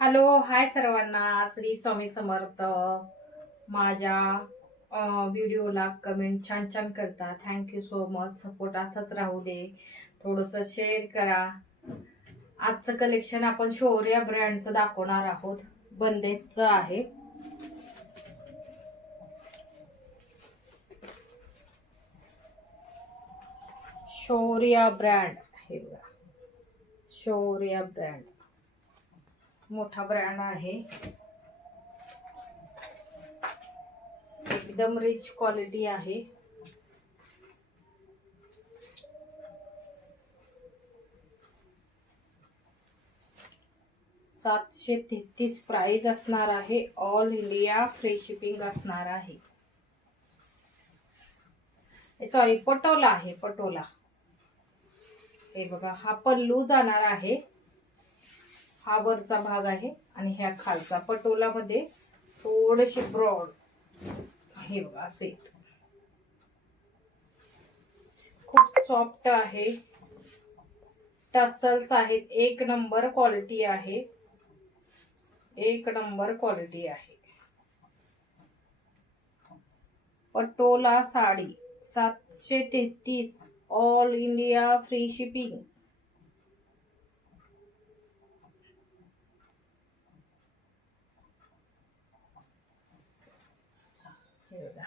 Hello hi सर्वांना. श्री स्वामी समर्थ. माझ्या व्हिडिओला कमेंट छान छान करता. थँक्यू सो मच सपोर्ट असंच राहू दे. थोडंसं शेअर करा. आजचं कलेक्शन आपण शौर्य ब्रँडचं दाखवणार आहोत. बंदेजचं आहे. शौर्य ब्रँड हे बघा. शौर्य ब्रँड मोठा ब्रँड आहे. एकदम रिच क्वालिटी आहे. सातशे तेहतीस प्राइस असणार आहे. ऑल इंडिया फ्री शिपिंग असणार आहे. सॉरी पटोला आहे पटोला. हे बघा हा पल्लू जाणार आहे. हा वरचा भाग आहे आणि ह्या खालचा. पटोलामध्ये थोडेसे ब्रॉड हे बघा असे. खूप सॉफ्ट आहे. टसल्स आहेत. एक नंबर क्वालिटी आहे. एक नंबर क्वालिटी आहे. पटोला साडी सातशे तेहतीस. ऑल इंडिया फ्री शिपिंग हे बघा.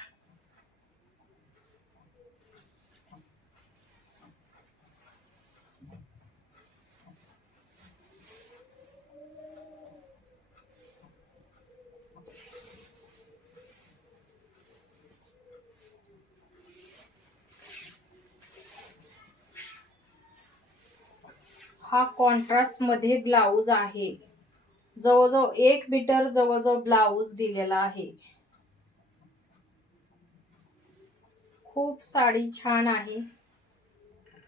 हा कॉन्ट्रास्टमध्ये ब्लाऊज आहे. जवळजवळ एक मीटर जवळजवळ ब्लाऊज दिलेला आहे. खूप साडी छान आहे.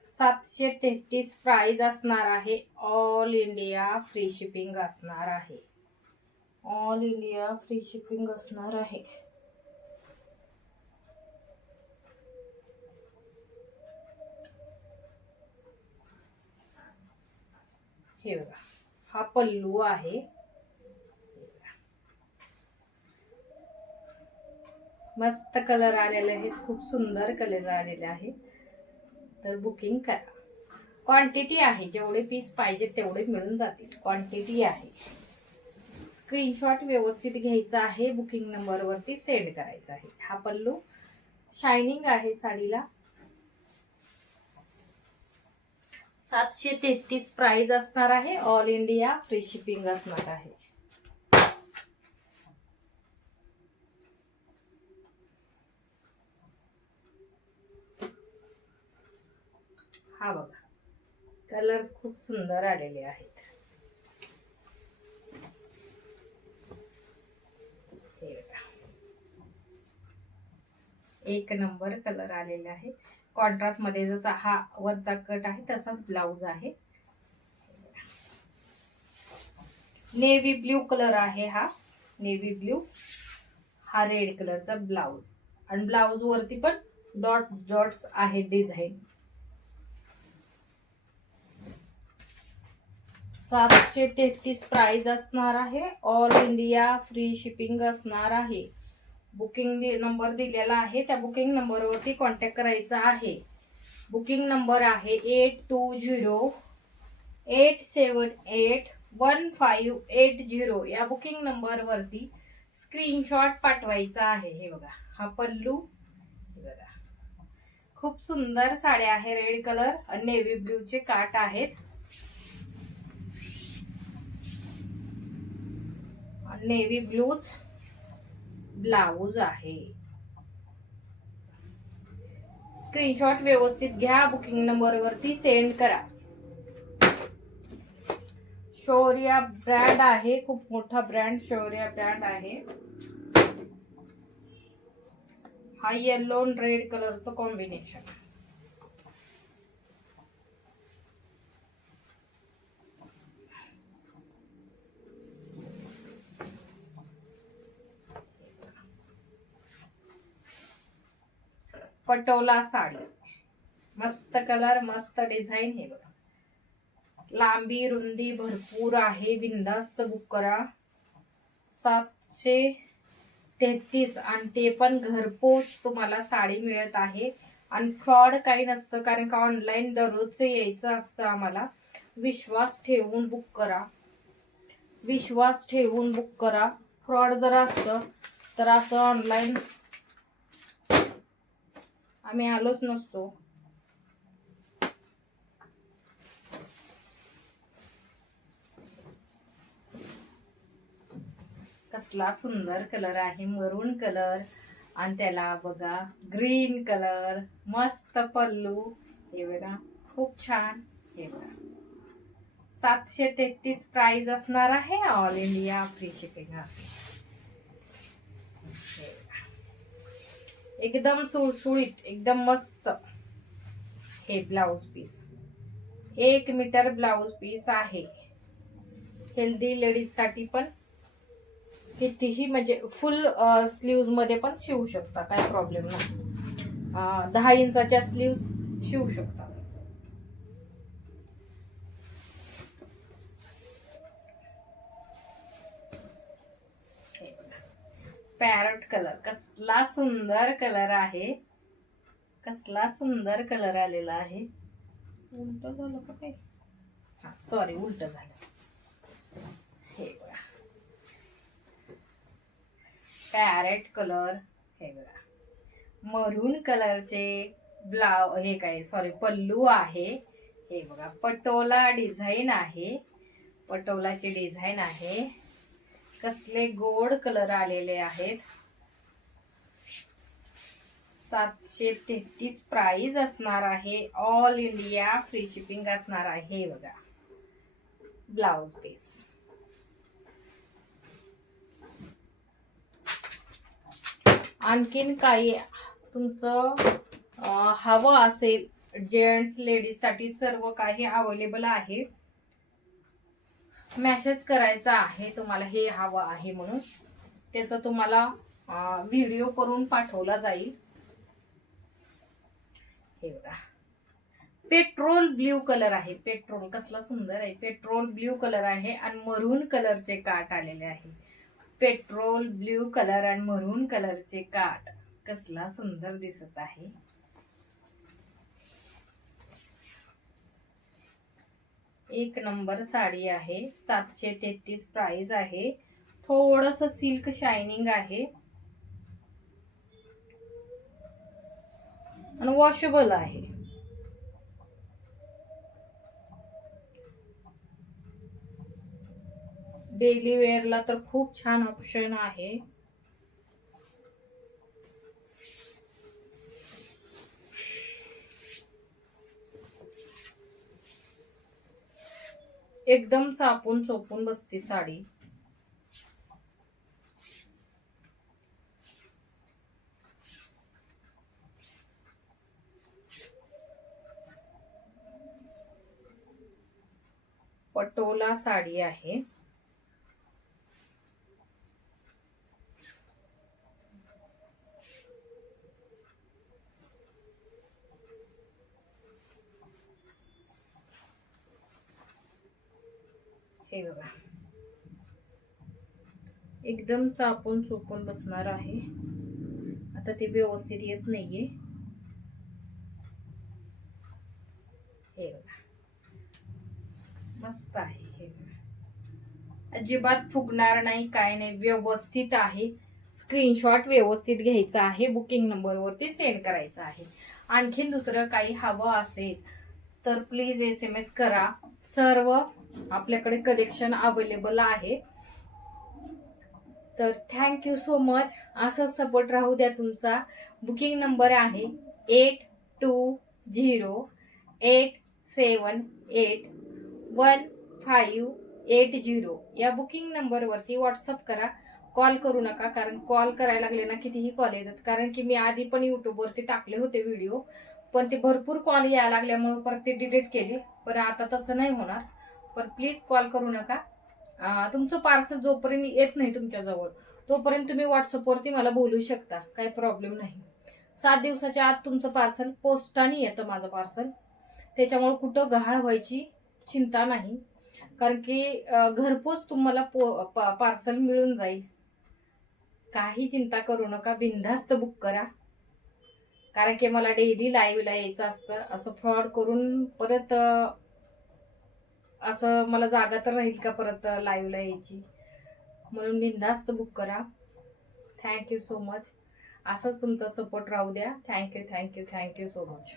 सातशे तेहतीस प्राइज असणार आहे. ऑल इंडिया फ्री शिपिंग असणार आहे. ऑल इंडिया फ्री शिपिंग असणार आहे. हे बघा. हा पल्लू आहे. मस्त कलर आलेले आहेत. खूप सुंदर कलर आलेले आहेत. तर बुकिंग करा. क्वांटिटी आहे. जेवढे पीस पाहिजे तेवढे मिळून जातील. क्वांटिटी आहे. स्क्रीनशॉट व्यवस्थित घ्यायचा आहे. बुकिंग नंबरवरती सेंड करायचा आहे. हा पल्लू शायनिंग आहे साडीला. सातशे तेहतीस प्राइस असणार आहे. ऑल इंडिया फ्री शिपिंग असणार आहे. हा बघा. कलर्स खूप सुंदर आलेले आहेत. एक नंबर कलर आलेला आहे. कॉन्ट्रास्टमध्ये जसा हा वरचा कट आहे तसाच ब्लाऊज आहे. नेव्ही ब्ल्यू कलर आहे हा. नेव्ही ब्ल्यू हा रेड कलरचा ब्लाऊज. आणि ब्लाऊज वरती पण डॉट डॉट्स आहे डिझाईन. सातशे तेहतीस प्राइस असणार आहे. ऑल इंडिया फ्री शिपिंग असणार आहे. बुकिंग नंबर दिलेला आहे. त्या बुकिंग नंबरवरती कॉन्टॅक्ट करायचा आहे. बुकिंग नंबर आहे eight two zero eight seven eight one five eight zero. या बुकिंग नंबरवरती स्क्रीनशॉट पाठवायचा आहे. हे बघा हा पल्लू. बघा. खूप सुंदर साड्या आहे. रेड कलर आणि नेव्ही ब्ल्यूचे काट आहेत. Navy blues. ब्लाऊज आहे. स्क्रीनशॉट व्यवस्थित घ्या बुकिंग नंबर वरती सेंड करा. शौर्य ब्रँड आहे खूप मोठा ब्रँड शौर्य ब्रँड आहे. हा येल्लो रेड कलरचं कॉम्बिनेशन पटोला साडी. मस्त कलर मस्त डिझाईन हे बघा. लांबी रुंदी भरपूर आहे. बिंदास्त बुक करा. सातशे तेहतीस आणि ते पण घरपोच तुम्हाला साडी मिळत आहे. आणि फ्रॉड काही नसतं कारण का ऑनलाईन दररोजचं यायचं असतं आम्हाला. विश्वास ठेवून बुक करा. विश्वास ठेवून बुक करा. फ्रॉड जर असतं तर असं ऑनलाईन आम्ही आलोच नसतो. कसला सुंदर कलर आहे मरून कलर. आणि त्याला बघा ग्रीन कलर मस्त पल्लू. हे बघा खूप छान. हे बघा. सातशे तेहतीस प्राइस असणार आहे ऑल इंडिया फ्री शिपिंग असेल हे बघा. एकदम सुळसुळीत एकदम मस्त. हे ब्लाऊज पीस एक मीटर ब्लाऊज पीस आहे. हेल्दी लेडीजसाठी पण कितीही म्हणजे फुल स्लीवमध्ये पण शिवू शकता. काय प्रॉब्लेम नाही. दहा इंचाच्या स्लीव्ज शिवू शकता. Parrot colour. कसला सुंदर कलर आहे. कसला सुंदर कलर आलेला आहे. उलट झालं का काय? हा सॉरी उलट झालं. हे बघा. पॅरेट कलर हे बघा. मरून कलरचे ब्लाव हे काय सॉरी पल्लू आहे. हे बघा पटोला डिझाईन आहे. पटोलाची डिझाईन आहे. कसले गोड कलर आलेले आहेत. सातशे तेहतीस प्राइस असणार आहे. ऑल इंडिया फ्री शिपिंग असणार आहे बघा. ब्लाउज पीस आणखीन काही तुमचं हवं असेल जेंट्स लेडीजसाठी सर्व काही अवेलेबल आहे. मॅसेज करायचा आहे तुम्हाला हे हवं आहे म्हणून. त्याचा तुम्हाला व्हिडिओ करून पाठवला जाईल. हे बघा. पेट्रोल ब्ल्यू कलर आहे. पेट्रोल कसला सुंदर आहे. पेट्रोल ब्ल्यू कलर आहे आणि मरून कलरचे काट आलेले आहे. पेट्रोल ब्ल्यू कलर आणि मरून कलरचे काट. कसला सुंदर दिसत आहे. एक नंबर साडी आहे. सातशे तेहतीस प्राइस आहे. थोडस सिल्क शायनिंग आहे. आणि वॉशेबल आहे. डेली वेअरला तर खूप छान ऑप्शन आहे. एकदम चापून चोपून बसते साडी. पटोला साडी आहे. हे बघा. एकदम चापून चोपून बसणार आहे. आता ते व्यवस्थित येत नाहीये. हे बघा. मस्त आहे हे बघा. अजिबात फुगणार नाही काय नाही व्यवस्थित आहे. स्क्रीनशॉट व्यवस्थित घ्यायचा आहे बुकिंग नंबरवरती सेंड करायचा आहे. आणखीन दुसरं काही हवं असेल तर प्लीज एस एम एस करा. सर्व आपल्याकडे कलेक्शन अवेलेबल आहे. तर थँक्यू सो मच असाच सपोर्ट राहू द्या तुमचा. बुकिंग नंबर आहे eight two zero eight seven eight one five eight zero या बुकिंग नंबरवरती व्हॉट्सअप करा. कॉल करू नका कारण कॉल करायला लागले ना कितीही कॉल येतात. कारण की मी आधी पण यूट्यूबवरती टाकले होते व्हिडिओ पण ते भरपूर कॉल यायला लागल्यामुळं परत ते डिलीट केले. पण आता तसं नाही होणार. पण प्लीज कॉल करू नका. तुमचं पार्सल जोपर्यंत येत नाही तुमच्याजवळ तोपर्यंत तुम्ही व्हॉट्सअपवरती मला बोलू शकता. काही प्रॉब्लेम नाही. सात दिवसाच्या आत तुमचं पार्सल पोस्टाने येतं माझं पार्सल त्याच्यामुळे कुठं गहाळ व्हायची चिंता नाही. कारण की घरपोच तुम्हाला पो पार्सल मिळून जाईल. काही चिंता करू नका. बिनधास्त बुक करा. कारण की मला डेली लाईव्हला यायचं असतं. असं फ्रॉड करून परत असं मला जागा तर राहील का परत लाईव्हला यायची? म्हणून बिंदास्त बुक करा. थँक्यू सो मच असंच तुमचा सपोर्ट राहू द्या. Thank you thank you thank you so much